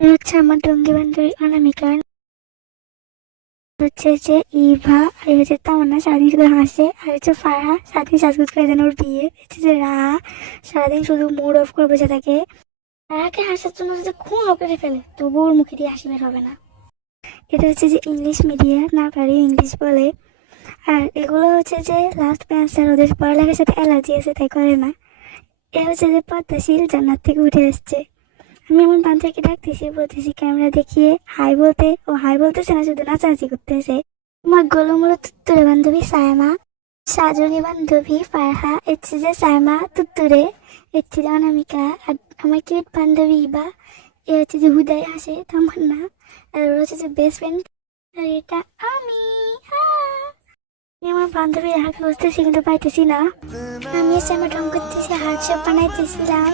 হচ্ছে আমার ডঙ্গি বান্ধবী অনামিকা। হচ্ছে যে ইভা, আর হচ্ছে তামান্না, সারাদিন শুধু হাসে। আর হচ্ছে ফারা সারাদিন সাজগুজ করে যেন ওর বিয়ে। হচ্ছে যে রা সারাদিন শুধু মুড অফ করে বসে থাকে। রাকে হাসার জন্য যদি খুন করে ফেলে, তবুও ওর মুখে দিয়ে হাসি বের হবে না। এটা হচ্ছে যে ইংলিশ মিডিয়াম না পারি ইংলিশ বলে। আর এগুলো হচ্ছে যে লাস্ট প্যান্সার ওদের পড়ালেখার সাথে অ্যালার্জি আছে, তাই করে না। এ হচ্ছে যে পদ্মাশীল জান্নাত থেকে উঠে এসছে। আমি এমন বান্ধবীকে ডাকতেছি, বলতেছি, ক্যামেরা দেখিয়ে হাই বলতে। ও হাই বলতেছে না, শুধু নাচানাচি করতেছে। আমার গোলমূল তুত্তুরে বান্ধবী সায়মা। সাজনী বান্ধবী ফারহা হচ্ছে যে সায়মা তুত্তুরে হচ্ছে যে অনামিকা, আর আমার কিউট বান্ধবী ইবা, এ হচ্ছে যে হুদাই হাসে, তামান্না, আর ওর হচ্ছে যে বেস্ট ফ্রেন্ড আর এটা আমি আমার বান্ধবী হাত বুঝতেছি কিন্তু পাইতেছি না। আমি এসে আমার ঢং করতেছি হার্ট শেপ বানাইতেছিলাম।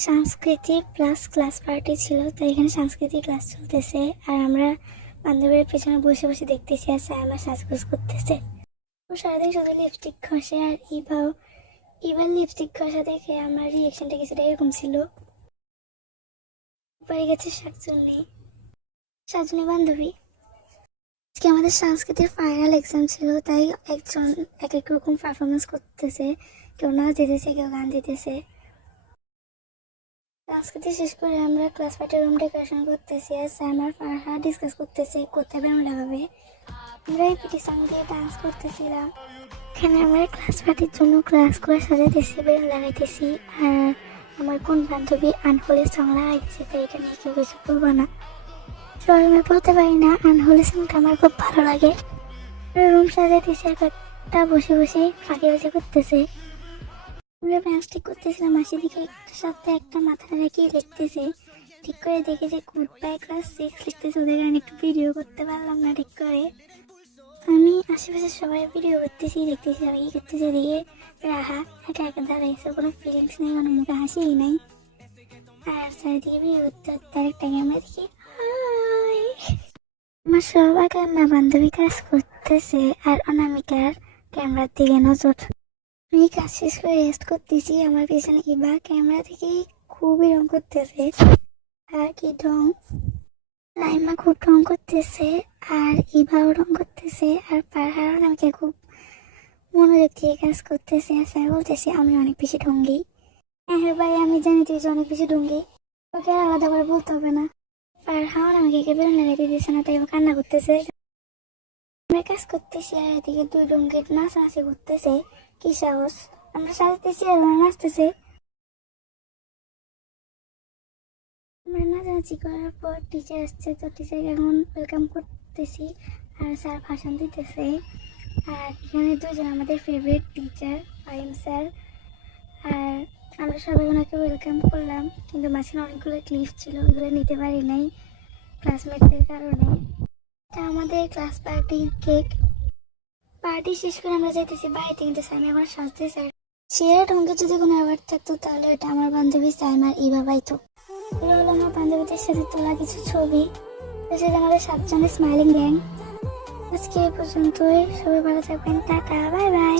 সাংস্কৃতিক ক্লাস পার্টি ছিল এখানে সাংস্কৃতিক ক্লাস চলতেছে। আর আমরা বান্ধবীর পেছনে বসে বসে দেখতেছি আর স্যার আমার সাজগোজ করতেছে। ও সারাদিন শুধু লিপস্টিক ঘষে আর ইভাও এবার লিপস্টিক ঘষা দেখে আমার রিয়েকশনটা কিছুটা এরকম ছিল। পরে গেছে শাকচুন্নি। শাকচুন্নি বান্ধবী। আজকে আমাদের সংস্কৃতির ফাইনাল এক্সাম ছিল, তাই একজন এক এক রকম পারফরমেন্স করতেছে। কেউ নাচ দিতেছে, কেউ গান দিতেছে। সংস্কৃতি শেষ করে আমরা ক্লাস ফাইটের রুম ডেকোরেশন করতেছি আর স্যাম আর ফারহা ডিসকাস করতেছে, কোথায় বেরোন লাগাবে। আমরা এই পিটি সং দিয়ে ডান্স করতেছিলাম। এখানে আমরা ক্লাস পার্টির জন্য ক্লাস ক্লাসগুলো সাজাইতেছি বেলুন লাগাইতেছি, আর আমার কোন বান্ধবী আনহোলে সং লাগাইতেছে তাই এটা নিয়ে কেউ কিছু বলব না। শোরুমে বলতে পারি না আনহোলে সংটা আমার খুব ভালো লাগে। রুম সাজাইতেছি, এক একটা বসে বসে ফাঁকে বসে করতেছে। আমরা করতেছিলাম মাসি দিকে একটা সাথে একটা মাথা রেখে লিখতেছে। ঠিক করে দেখে যে গুড বাই ক্লাস সিক্স লিখতেছে, ওদের কারণে একটু ভিডিও করতে পারলাম না ঠিক করে। আমি আশেপাশে সবাই ভিডিও করতেছি, দেখতেছি আমি কি এদিকে। রাহা একা একা দাঁড়াইছে কোনো ফিলিংস নেই, কোনো মুখে হাসিই নাই। আর চারিদিকে ভিডিও করতে করতে আরেকটা ক্যামেরা দেখি। আমার সবাই ক্যামেরা বান্ধবী কাজ করতেছে, আর অনামিকার ক্যামেরার দিকে নজর। আমি কাজ শেষ করে রেস্ট করতেছি, আমার পেছনে ইবা ক্যামেরা থেকে খুবই রং করতেছে। আর কি ঢং। লাইমা খুব রং করতেছে, আর ইভাও রং করতেছে আর পারহারও আমাকে খুব মনোযোগ দিয়ে কাজ করতেছে, আর স্যার বলতেছে আমি অনেক বেশি ঢঙ্গি। হ্যাঁ হ্যাঁ ভাই, আমি জানি তুই অনেক বেশি ঢঙ্গি। ওকে আর আলাদা করে বলতে হবে না। আমাকে না, তাই কান্না করতেছে। আমরা কাজ করতেছি আর এদিকে দুই করতেছে। কি সাহস। আমরা সাজাতেছি আর ওরা নাচতেছে। আমরা নাচানাচি করার পর টিচার আসছে, তো টিচারকে এখন ওয়েলকাম করতেছি। আর স্যার ভাষণ দিতেছে। আর এখানে দুজন আমাদের ফেভারিট টিচার আইম স্যার। আর আমরা সবাই ওনাকে ওয়েলকাম করলাম, কিন্তু মাঝখানে অনেকগুলো ক্লিপ ছিল, ওইগুলো নিতে পারি নাই ক্লাসমেটদের কারণে। এটা আমাদের ক্লাস পার্টির কেক পার্টি শেষ করে আমরা যাইতেছি বাড়িতে, কিন্তু স্যামি আমার সাজতে স্যার সেরা ঢঙ্গে যদি কোনো অ্যাওয়ার্ড থাকতো, তাহলে এটা আমার বান্ধবী সাইমার ইবা পাইতো এগুলো হলো আমার বান্ধবীদের সাথে তোলা কিছু ছবি। এসে আমাদের সাতজনের স্মাইলিং গ্যাং আজকে এই পর্যন্তই। সবাই ভালো থাকবেন। Tata bye bye